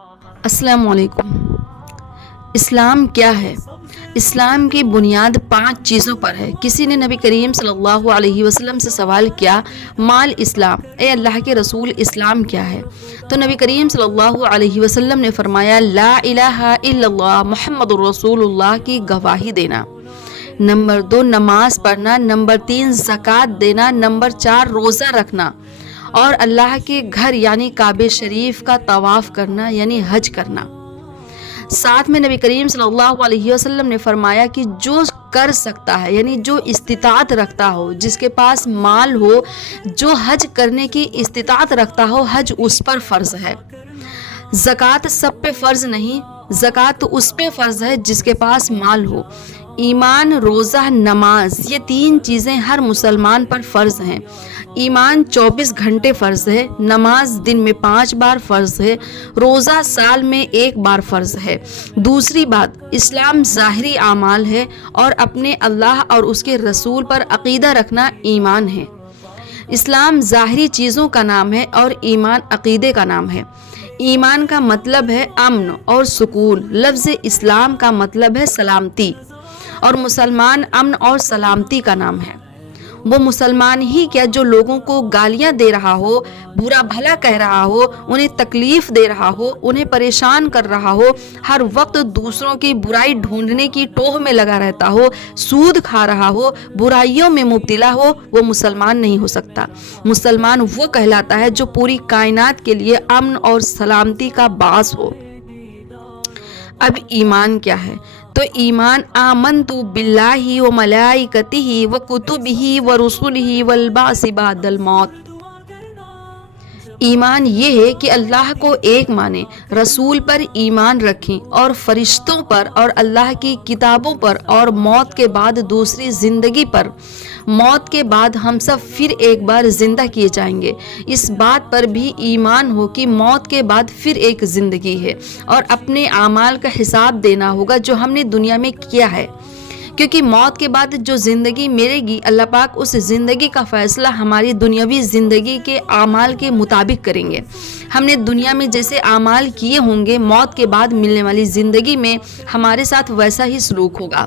السلام علیکم۔ اسلام کیا ہے؟ اسلام کی بنیاد 5 چیزوں پر ہے۔ کسی نے نبی کریم صلی اللہ علیہ وسلم سے سوال کیا، مال اسلام، اے اللہ کے رسول اسلام کیا ہے؟ تو نبی کریم صلی اللہ علیہ وسلم نے فرمایا، لا الہ الا اللہ محمد رسول اللہ کی گواہی دینا۔ نمبر 2 نماز پڑھنا، نمبر 3 زکوٰۃ دینا، نمبر 4 روزہ رکھنا، اور اللہ کے گھر یعنی کعبہ شریف کا طواف کرنا یعنی حج کرنا۔ ساتھ میں نبی کریم صلی اللہ علیہ وسلم نے فرمایا کہ جو کر سکتا ہے یعنی جو استطاعت رکھتا ہو، جس کے پاس مال ہو، جو حج کرنے کی استطاعت رکھتا ہو، حج اس پر فرض ہے۔ زکوٰۃ سب پہ فرض نہیں، زکوٰۃ تو اس پہ فرض ہے جس کے پاس مال ہو۔ ایمان، روزہ، نماز، یہ 3 چیزیں ہر مسلمان پر فرض ہیں۔ ایمان 24 گھنٹے فرض ہے، نماز دن میں 5 بار فرض ہے، روزہ سال میں 1 بار فرض ہے۔ دوسری بات، اسلام ظاہری اعمال ہے اور اپنے اللہ اور اس کے رسول پر عقیدہ رکھنا ایمان ہے۔ اسلام ظاہری چیزوں کا نام ہے اور ایمان عقیدے کا نام ہے۔ ایمان کا مطلب ہے امن اور سکون، لفظ اسلام کا مطلب ہے سلامتی، اور مسلمان امن اور سلامتی کا نام ہے۔ وہ مسلمان ہی کیا جو لوگوں کو گالیاں دے رہا ہو، برا بھلا کہہ رہا ہو، انہیں تکلیف دے رہا ہو، انہیں پریشان کر رہا ہو، ہر وقت دوسروں کی برائی ڈھونڈنے کی ٹوہ میں لگا رہتا ہو، سود کھا رہا ہو، برائیوں میں مبتلا ہو، وہ مسلمان نہیں ہو سکتا۔ مسلمان وہ کہلاتا ہے جو پوری کائنات کے لیے امن اور سلامتی کا باعث ہو۔ اب ایمان کیا ہے؟ تو ایمان آمنت باللہ و ملائکتہ و کتبہ و رسلہ والبعث بعد الموت۔ ایمان یہ ہے کہ اللہ کو ایک مانیں، رسول پر ایمان رکھیں، اور فرشتوں پر اور اللہ کی کتابوں پر، اور موت کے بعد دوسری زندگی پر۔ موت کے بعد ہم سب پھر ایک بار زندہ کیے جائیں گے۔ اس بات پر بھی ایمان ہو کہ موت کے بعد پھر ایک زندگی ہے، اور اپنے اعمال کا حساب دینا ہوگا جو ہم نے دنیا میں کیا ہے، کیونکہ موت کے بعد جو زندگی ملے گی، اللہ پاک اس زندگی کا فیصلہ ہماری دنیاوی زندگی کے اعمال کے مطابق کریں گے۔ ہم نے دنیا میں جیسے اعمال کیے ہوں گے، موت کے بعد ملنے والی زندگی میں ہمارے ساتھ ویسا ہی سلوک ہوگا۔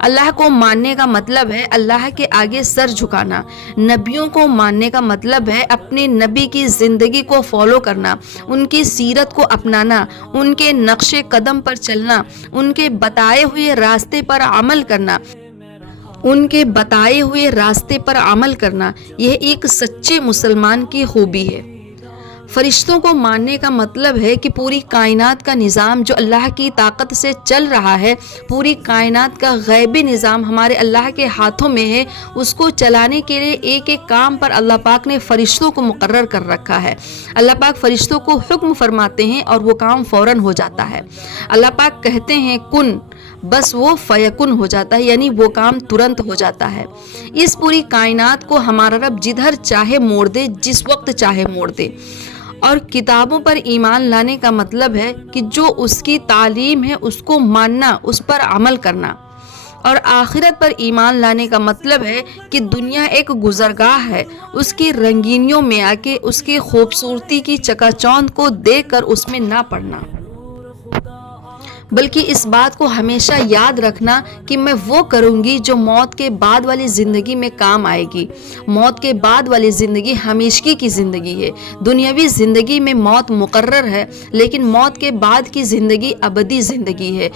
اللہ کو ماننے کا مطلب ہے اللہ کے آگے سر جھکانا۔ نبیوں کو ماننے کا مطلب ہے اپنے نبی کی زندگی کو فالو کرنا، ان کی سیرت کو اپنانا، ان کے نقش قدم پر چلنا، ان کے بتائے ہوئے راستے پر عمل کرنا۔ یہ ایک سچے مسلمان کی خوبی ہے۔ فرشتوں کو ماننے کا مطلب ہے کہ پوری کائنات کا نظام جو اللہ کی طاقت سے چل رہا ہے، پوری کائنات کا غیبی نظام ہمارے اللہ کے ہاتھوں میں ہے، اس کو چلانے کے لیے ایک ایک کام پر اللہ پاک نے فرشتوں کو مقرر کر رکھا ہے۔ اللہ پاک فرشتوں کو حکم فرماتے ہیں اور وہ کام فوراً ہو جاتا ہے۔ اللہ پاک کہتے ہیں کن، بس وہ فیکن ہو جاتا ہے، یعنی وہ کام ترنت ہو جاتا ہے۔ اس پوری کائنات کو ہمارا رب جدھر چاہے موڑ دے، جس وقت چاہے موڑ دے۔ اور کتابوں پر ایمان لانے کا مطلب ہے کہ جو اس کی تعلیم ہے اس کو ماننا، اس پر عمل کرنا۔ اور آخرت پر ایمان لانے کا مطلب ہے کہ دنیا ایک گزرگاہ ہے، اس کی رنگینیوں میں آ کے اس کی خوبصورتی کی چکا چوند کو دیکھ کر اس میں نہ پڑنا، بلکہ اس بات کو ہمیشہ یاد رکھنا کہ میں وہ کروں گی جو موت کے بعد والی زندگی میں کام آئے گی۔ موت کے بعد والی زندگی ہمیشگی کی زندگی ہے۔ دنیاوی زندگی میں موت مقرر ہے، لیکن موت کے بعد کی زندگی ابدی زندگی ہے۔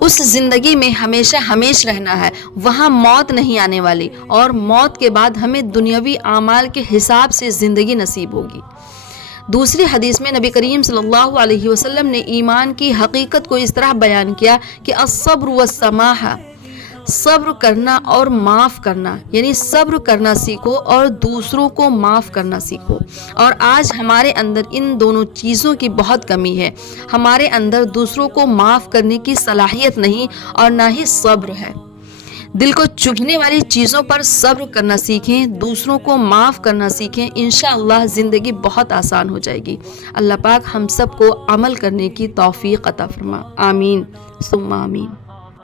اس زندگی میں ہمیشہ ہمیش رہنا ہے، وہاں موت نہیں آنے والی، اور موت کے بعد ہمیں دنیاوی اعمال کے حساب سے زندگی نصیب ہوگی۔ دوسری حدیث میں نبی کریم صلی اللہ علیہ وسلم نے ایمان کی حقیقت کو اس طرح بیان کیا کہ الصبر والسماحہ، صبر کرنا اور معاف کرنا، یعنی صبر کرنا سیکھو اور دوسروں کو معاف کرنا سیکھو۔ اور آج ہمارے اندر ان دونوں چیزوں کی بہت کمی ہے۔ ہمارے اندر دوسروں کو معاف کرنے کی صلاحیت نہیں اور نہ ہی صبر ہے۔ دل کو چبھنے والی چیزوں پر صبر کرنا سیکھیں، دوسروں کو معاف کرنا سیکھیں، انشاءاللہ زندگی بہت آسان ہو جائے گی۔ اللہ پاک ہم سب کو عمل کرنے کی توفیق عطا فرما، آمین ثم آمین۔